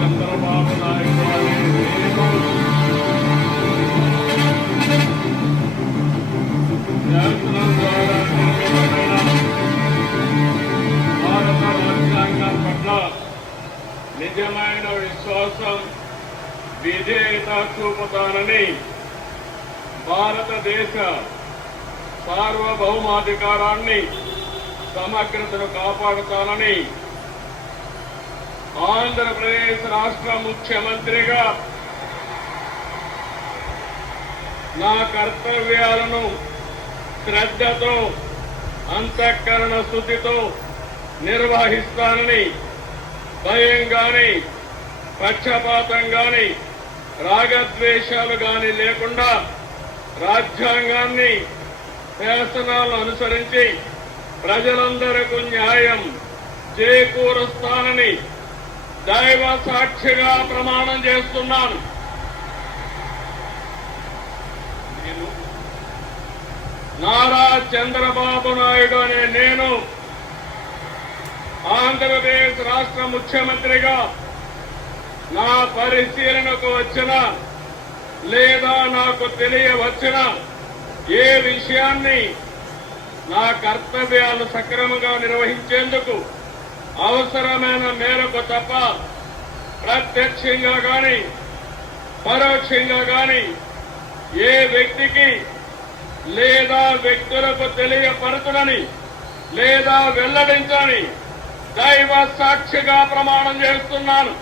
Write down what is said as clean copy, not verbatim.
చంద్రబాబు నాయుడు అనే నేను శాసనం ద్వారా నిర్మితమైన భారత రాజ్యాంగం పట్ల నిజమైన విశ్వాసం విధేయత చూపుతానని భారతదేశ సార్వభౌమాధికారాన్ని సమగ్రతను కాపాడుతానని ఆంధ్రప్రదేశ్ రాష్ట్ర ముఖ్యమంత్రిగా నా కర్తవ్యాలను శ్రద్ధతో అంతఃకరణ శుద్ధితో నిర్వహిస్తానని భయం గాని పక్షపాతం గాని రాగద్వేషాలు గాని లేకుండా రాజ్యాంగాన్ని శాసనాలను అనుసరించి ప్రజలందరికీ న్యాయం చేకూరుస్తానని దైవ సాక్షిగా ప్రమాణం చేస్తున్నాను. నేను నారా చంద్రబాబు నాయుడు అనే నేను ఆంధ్రప్రదేశ్ రాష్ట్ర ముఖ్యమంత్రిగా నా పరిశీలనకు వచ్చిన లేదా నాకు తెలియవచ్చిన ఏ విషయాన్ని నా కర్తవ్యాలు సక్రమంగా నిర్వహించేందుకు అవసరమైన మేరకు తప్ప ప్రత్యక్షంగా గాని పరోక్షంగా గాని ఏ వ్యక్తికి లేదా వ్యక్తులకు తెలియపరచునని లేదా వెల్లడించని దైవ సాక్షిగా ప్రమాణం చేస్తున్నాను.